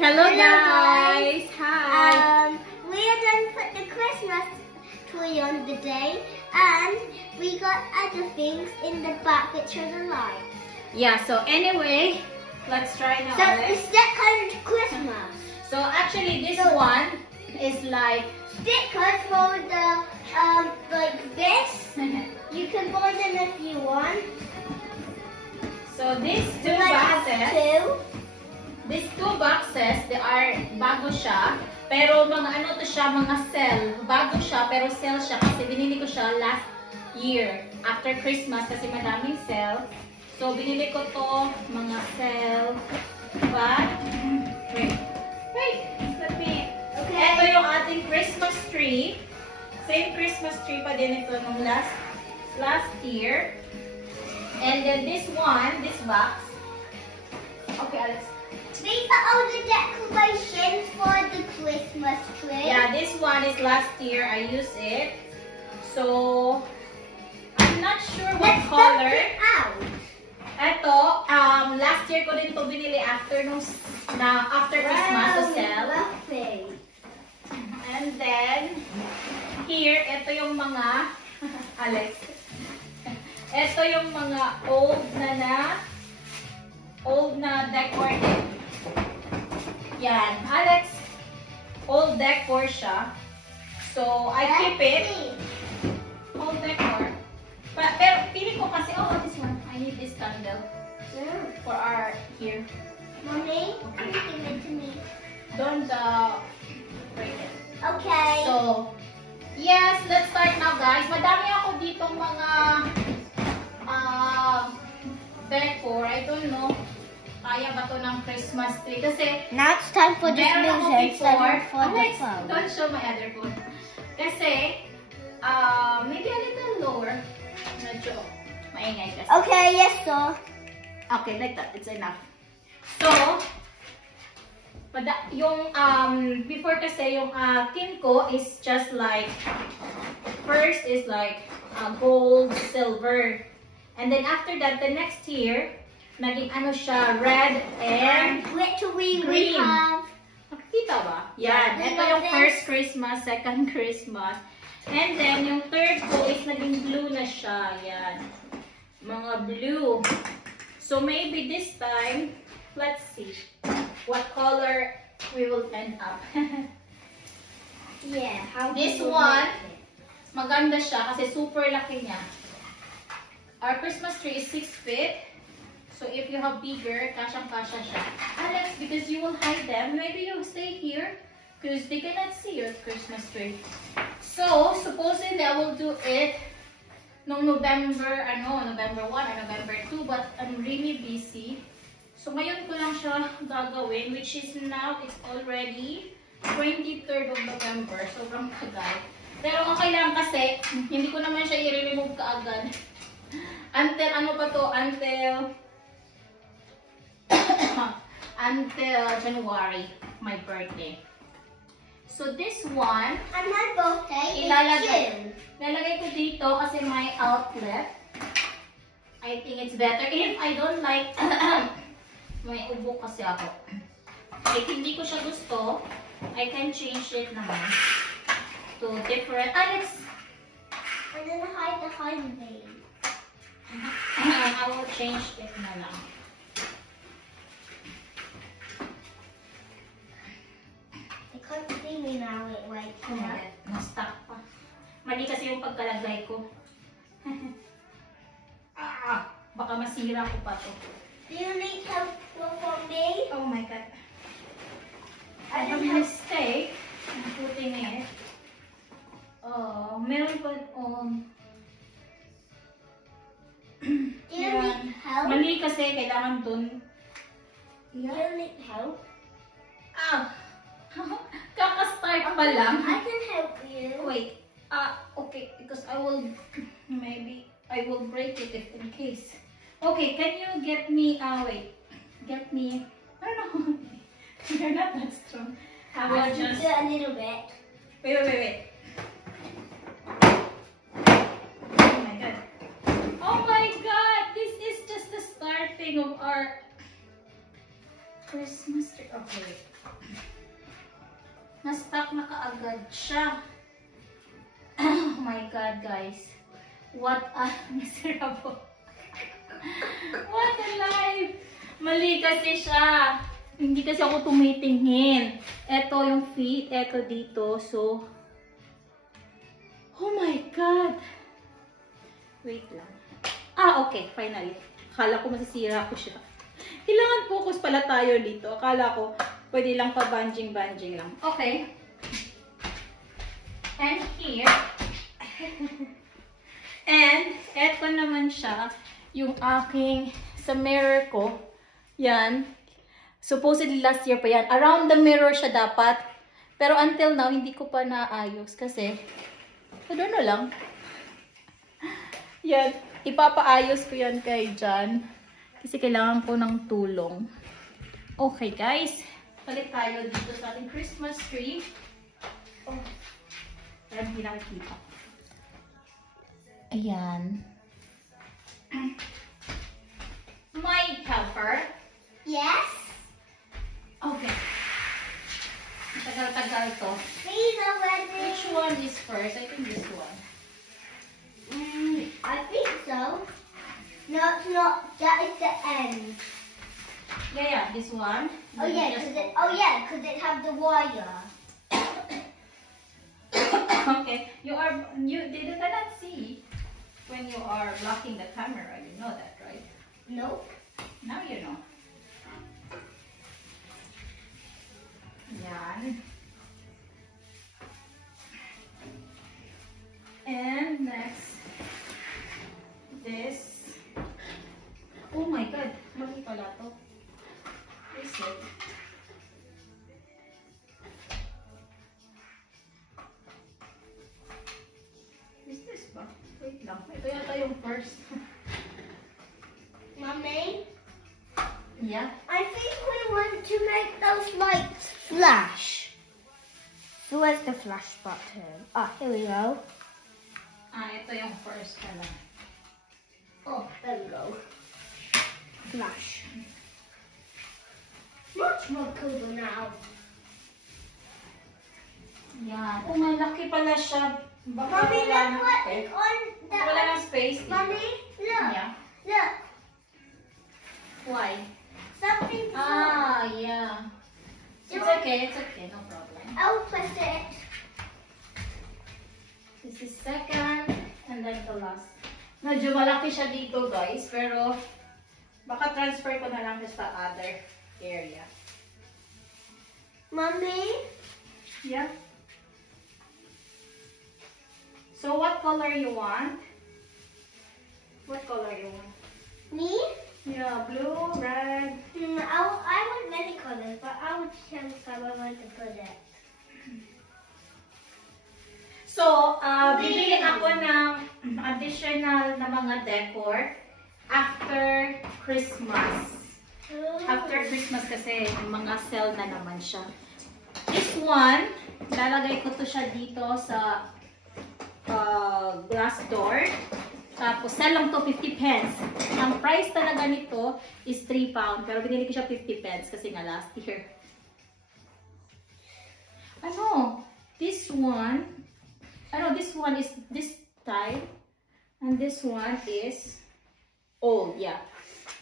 Hello guys! Hi! We are going to put the Christmas tree on today, and we got other things in the back which are the lights. Yeah, so anyway, let's try now. So it's that kind of Christmas. So actually this one is like Stickers for the, like this. You can buy them if you want. so these two Like boxes, these two boxes, they are bago siya. Pero mga ano to siya, mga sell. Bago siya, pero sell siya kasi binili ko siya last year. After Christmas kasi madaming sell. So binili ko to mga sell. But, wait, let me, Okay. ito yung ating Christmas tree. Same Christmas tree pa din ito nung last year. And then this one, this box. Okay, Alex. These are all the decorations for the Christmas tree. Yeah, this one is last year. I used it. So, I'm not sure what Let's color. dump it out. Ito, last year ko din ito binili after Christmas to sell. Lovely. And then, here, ito yung mga, Alex, ito yung mga old na decorative. Yan, Alex, old decor siya. So, I keep it. Old decor. Pero, feeling ko kasi, oh, this one, I need this candle for our here. Mommy, can you give it to me? Don't break it. Okay. So, yes, let's start now guys. Madami ako ditong mga decor. I don't know. Kaya ba to ng Christmas tree? Kasi, Now it's time for the meron ako music. before. For the Alex, phone. don't show my other phone. Kasi, maybe a little lower. Medyo maingay kasi. Okay, yes, so. Okay, like that. It's enough. So, yung before kasi yung tin ko is just like first is like gold, silver. And then after that, the next year, naging ano siya, red and Glittery we green. have. Nakikita ba? Yan. Yeah, Ito yung first Christmas, second Christmas. And then, yung third ko is naging blue na siya. Yan. Mga blue. So, maybe this time, let's see what color we will end up. Yeah. How This do you one, make it? maganda siya kasi super laki niya. Our Christmas tree is 6 feet. So, if you have bigger, kasyang-kasya siya. Alex, because you will hide them, maybe you stay here because they cannot see your Christmas tree. So, supposedly I will do it noong November 1 or November 2, but I'm really busy. So, ngayon ko lang siya gagawin, which is now, it's already 23rd of November. Sobrang tagal. Pero okay lang kasi, hindi ko naman siya i-remove kaagad. Until, ano pa to? Until January, my birthday. So, this one, And my birthday is June. Lalagay ko dito kasi may outlet. I think it's better. If I don't like, may ubo kasi ako. If hindi ko siya gusto, I can change it naman to different. Alex! I'm gonna hide the holiday. I will change it na lang. They can't see me now, wait. Na-stuck pa. Mali kasi yung pagkalagay ko. Baka masira ko pa to. Do you need help from me? Oh my god. I have a mistake in putting it. Oh, meron pa, Do you need help? Mali kasi kailangan dun. Do you need help? Kaka-start pa lang. I can help you. Wait. Okay, because I will break it if in case. Okay, can you get me, get me, I don't know. You're not that strong. I will I can just, do it a little bit. wait. Oh my god, this is just the starting of our Christmas tree. Okay, wait. Na-stuck na kaagad siya. Oh my God, guys. What a miserable. What a life. Mali kasi siya. Hindi kasi ako tumitingin. Ito yung feet. Ito dito. So, oh my God. Wait lang. Ah, okay. Finally. Akala ko masisira ko siya. Kailangan focus pala tayo dito. Akala ko pwede lang pa banjing-banjing lang. Okay. And here. And eto naman siya. Yung aking sa mirror ko. Yan. Supposedly last year pa yan. Around the mirror siya dapat. Pero until now, hindi ko pa naayos. Kasi, I don't know lang. Yan. Ipapaayos ko yan kay Jan. Kasi kailangan ko ng tulong. Okay, guys. Balik tayo dito sa ating Christmas tree. Oh. Pero hindi nakikita. Ayan. My cover. Yes. Okay. Tagal-tagal to. These are ready. Which one is first? I think this one. I think so. No, it's not. That is the end. Yeah, this one. Oh yeah, because it has the wire. Okay. You cannot see when you are blocking the camera. You know that, right? Nope. Now you know. Yan. And next, this. Oh my God, mali pala to. This it. Is this ba? Wait lang. Ito yata yung first. Mummy, Yeah. I think we want to make those lights flash. So where's the flash button? Ah, here we go. Ah, ito yung first pala. Oh, there we go. Flash. Much more cooler now. Yan. Oh, malaki pala siya. Baka Mommy, wala look ng what space. is on the... Wala ng space. Mommy, look. Yeah. Look. Why? Something. Ah, yeah. It's okay, no problem. I'll press it. This is second, and then the last. Medyo malaki siya dito, guys, pero baka transfer ko na lang sa other area. Mommy? Yeah. So, what color you want? What color you want? Me? Yeah, blue, red. I want many colors, but I would choose how I want to put it. So, bibili ako ng additional na mga decor after Christmas. After Christmas kasi mga sale na naman siya. This one, lalagay ko to siya dito sa glass door. Tapos, sell lang to 50 pence. Ang price talaga nito is 3 pounds. Pero binili ko siya 50 pence kasi nga last year. This one is this type. And this one is old. Yeah.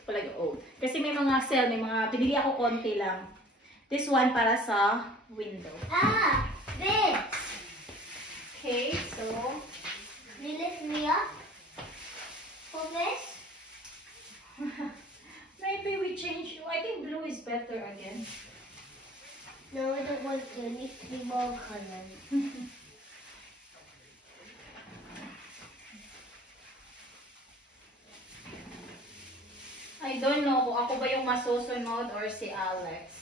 Ito pala yung old. Kasi may mga sale, may mga, binili ako konti lang. This one para sa window. Ah, this. Okay, so. You lift me up for this? Maybe we change. I think blue is better again. No, I don't want to. It needs to be more colors. I don't know kung ako ba yung masusunod or si Alex.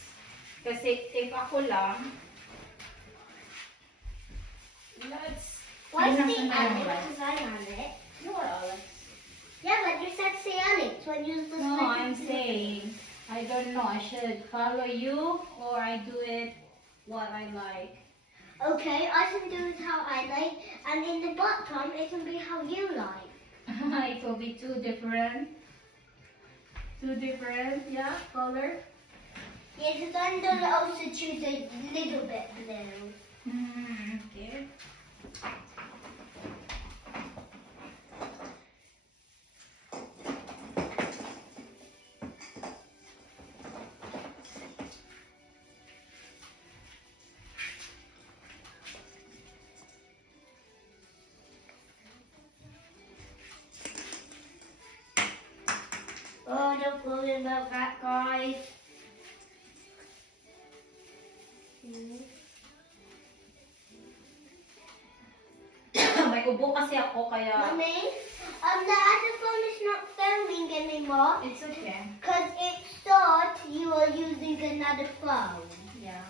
Kasi if ako lang, Why Yun ang see sunod Alex? nila. Because I'm on it. You are Alex. Yeah, but you said see Alex when you was No, I'm saying, I don't know. I should follow you or I do it what I like. Okay, I can do it how I like, and in the bottom it can be how you like. It will be two different, yeah, color. Yeah, because I'm going to also choose a little bit blue. Okay. Oh, don't worry about that, guys. May ubo kasi ako kaya... Mommy, the other phone is not filming anymore. It's okay. Because it thought you were using another phone. Yeah.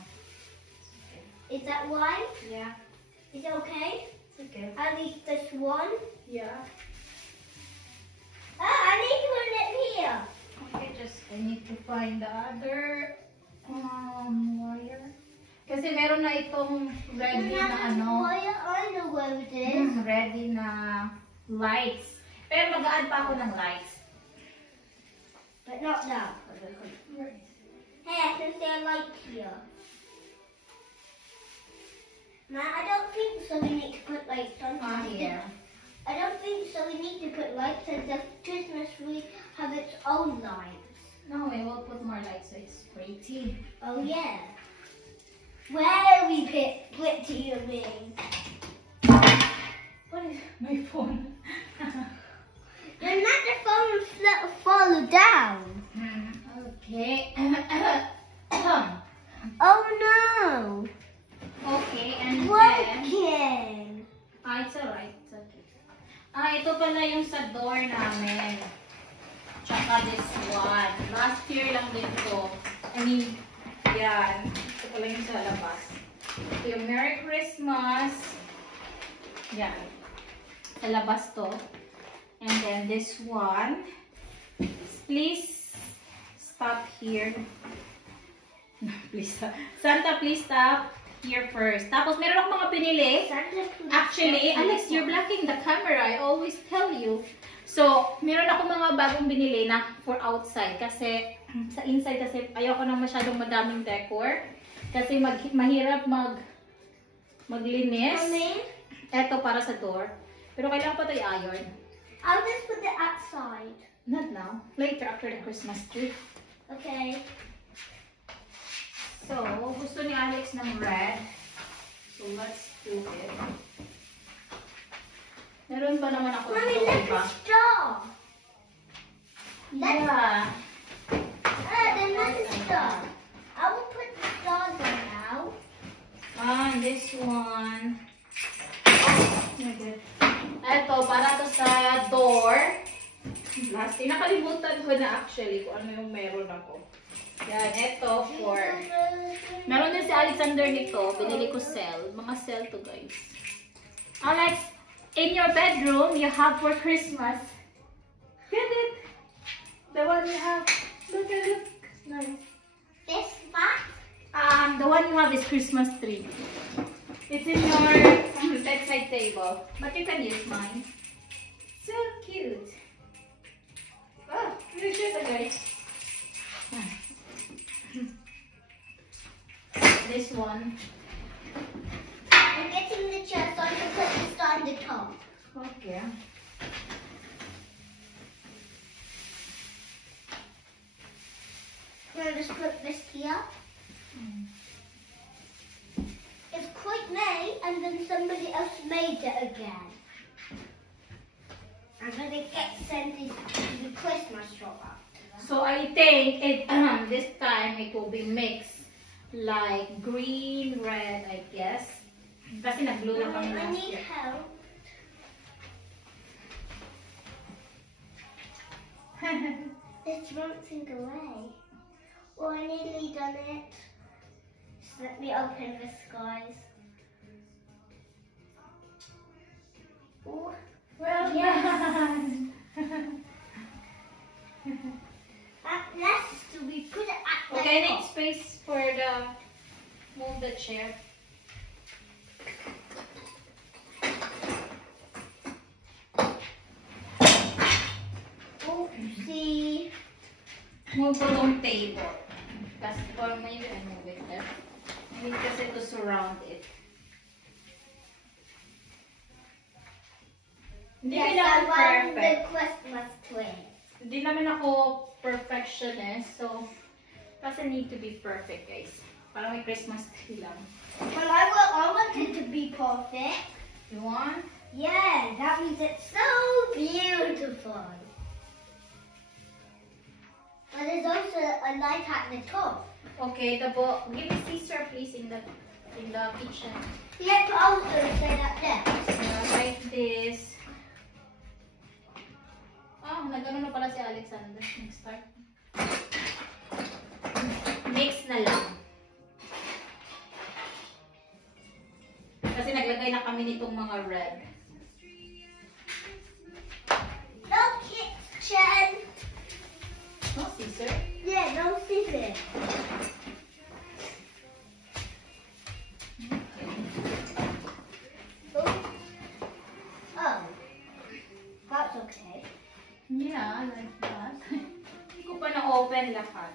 Is that why? Yeah. Is it okay? It's okay. At least this one. Yeah. I need to put it here. Okay, I need to find the other wire. Kasi meron na itong ready na ano. I know where it is. Ready na lights. Pero mag-add pa ako ng lights. But not now. Hey, I can see a light here. Ma, I don't think so. We need to put lights on Here. I don't think so. We need to put lights as the Christmas tree have its own lights. No, we will put more lights so it's pretty. Oh yeah. Very pretty, you mean? What is my phone? You're not the phone fall down. Okay. Oh no. Okay, and then... Working. It's alright. It's okay. Ito pala yung sa door namin. Tsaka this one. Last year lang din to. I mean, yan. Ito pala yung sa labas. Ito yung Merry Christmas. Yan. Sa labas to. And then this one. Please stop here. Please stop. Santa, please stop here first. Tapos, meron akong mga pinili. Actually, Alex, you're blocking the camera. I always tell you. So, meron ako mga bagong binili na for outside. Kasi, sa inside kasi, ayoko nang masyadong madaming decor. Kasi mahirap maglinis. Mommy, Eto para sa door. Pero kailangan pa ito i-iron. I'll just put it outside. Not now. Later, after the Christmas tree. Okay. So, gusto ni Alex ng red. So, let's do it. Meron pa naman ako Mommy, dito look iba. at star. Yeah. There's another star. I will put the stars on now. And this one. Oh my God. Ito, para to sa door. Last, nakalimutan ko na actually kung ano yung meron ako. Yan, ito for... Meron din si Alexander nito. Binili ko cell. Mga cell to, guys. Alex, in your bedroom, you have for Christmas. Get it? The one you have. Look at it. Nice. This box? The one you have is Christmas tree. It's in your bedside table. But you can use mine. So cute. Oh, really cute, guys. This one. I'm getting the chair so I can put the star on the top. Okay. Can I just put this here? It's quite made and then somebody else made it again. I'm gonna get sent to the Christmas shop after that. So I think it this time it will be mixed like green, red, I guess. Kasi nag-blue lang kami I last need year. help. This won't sink away. Oh, I nearly done it. Just let me open this, guys. Oh, Well yes. done. At last, we put it at the Okay, I need top. space for the move the chair. Oh, see. Move ko tong table. last, or maybe I move it there. I need kasi to surround it. Hindi Yes, I kailangan want the perfect. Christmas tree. Hindi naman ako perfectionist, so doesn't need to be perfect, guys. Parang may Christmas tree lang. But I want it to be perfect. You want? Yeah, that means it's so beautiful. But there's also a light at the top. Okay, give me scissor please in the kitchen. You have to also say that there. Like this. Oh, nagano na pala si Alexander. Next start. Mix na lang. Kasi naglagay na kami nitong mga red. No kitchen. No scissor? Yeah, no scissors. Oh, that's okay. Yeah, like that. Hindi ko pa na-open lahat.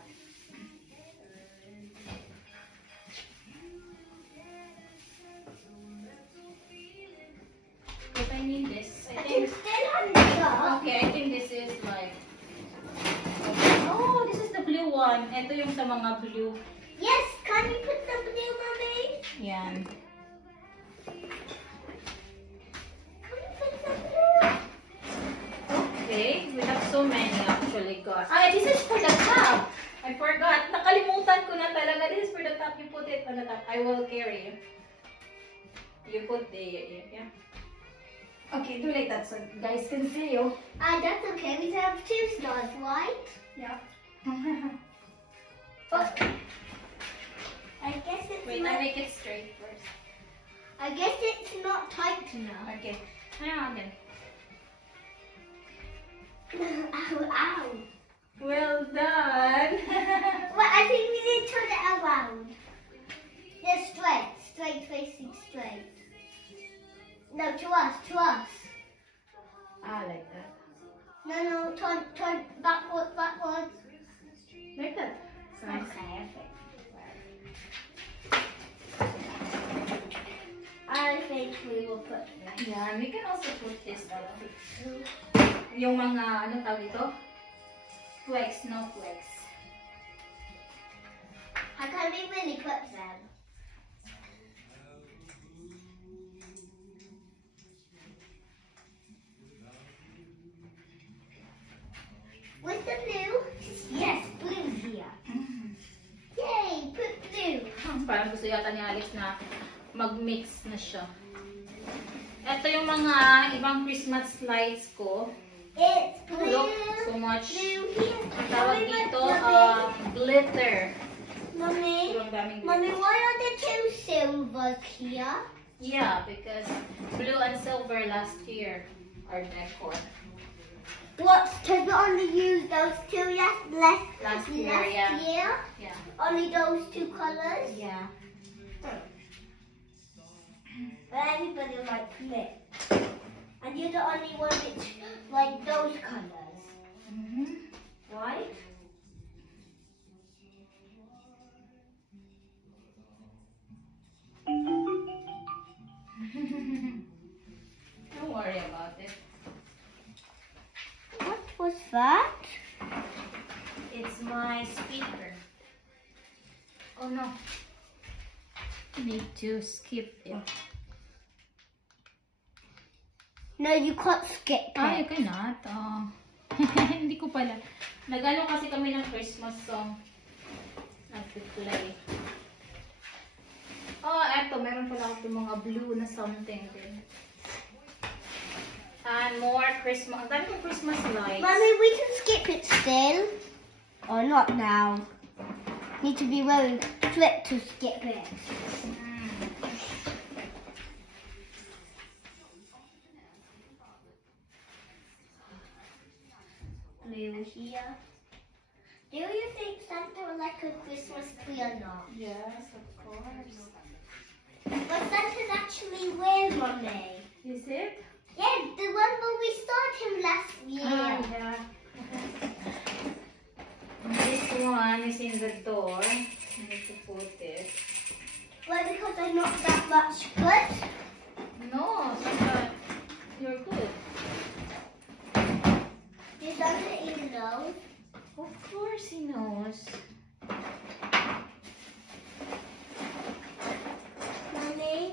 But I need this. I can still have it up. Okay, I think this is like... Oh, this is the blue one. Ito yung sa mga blue. Yes, can you put the blue, Mommy? Yan. Can you put the blue? Okay, we have so many actually, guys. Ah, this is for the top. I forgot. Nakalimutan ko na talaga. This is for the top. You put it on the top. I will carry. You put the... Yeah. Okay, do like that so guys can see you. That's okay. We have 2 stars, right? Yeah. Okay. I guess it's Wait, not. I make it straight first. I guess it's not tight enough. Okay. Hang on. Ow, ow. Well done. Well, I think we need to turn it around. Yeah, straight facing straight. No, to us. Ah, like that. No, turn backwards. Like that. So nice. Okay, I think we will put this. Yeah, we can also put this yung mga, ano tawag ito? Flex, no flex. How can we really put them? With the blue? Yes, blue here. Yay, put blue. Parang gusto yata ni Alex na mag-mix na siya. Ito yung mga ibang Christmas lights ko. It's blue. Look, so much. Blue here. Ang tawag dito, glitter. Mommy, Sobrang daming Mommy, glitter. why are there 2 silvers here? Yeah, because blue and silver last year are decor. What? Because we only used those 2 Last year, yeah. year? Yeah. Only those 2 colors? Yeah. But everybody likes it. And you're the only one which like those colors. Right? Don't worry about it. What was that? It's my speaker. Oh no. Need to skip it. No, you can't skip Ah, you it. cannot. Oh. Hindi ko pala. Nagano kasi kami ng Christmas song. Nag-play. Oh, eto. Meron pala ako yung mga blue na something din. And more Christmas. Ang dami kong Christmas lights. Mommy, we can skip it still. Or not now. Need to be very quick to skip it. Blue here. Do you think Santa will like a Christmas tree or not? Yes, of course. But Santa's actually wear, Mommy. Is it? Yeah, the one where we saw him last year. Ah, yeah. This one is in the door. I need to put it. Why? Because I'm not that much good. No, but you're good. Does that even know? Of course he knows. Mommy,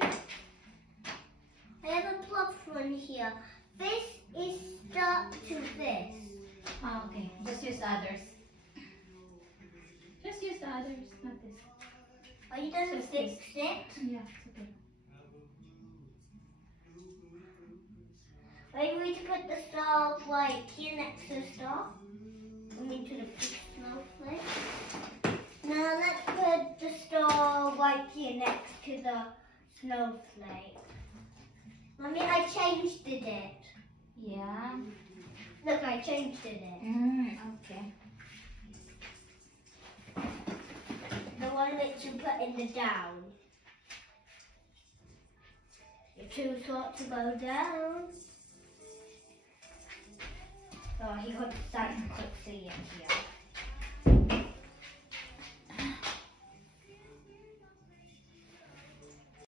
I have a problem here. This is stuck to this. Ah, okay. Just use others. Just use others, not this. Are you going to Just fix this. it? Yeah, it's okay. Are you going to put the star like here next to the star? I mean to the snowflake. Now let's put the star right here next to the snowflake. Mommy, I changed it. Yeah. Look, I changed it. Okay. The one that you put in the down. You choose what to go down. Oh, he got that, you could see it here.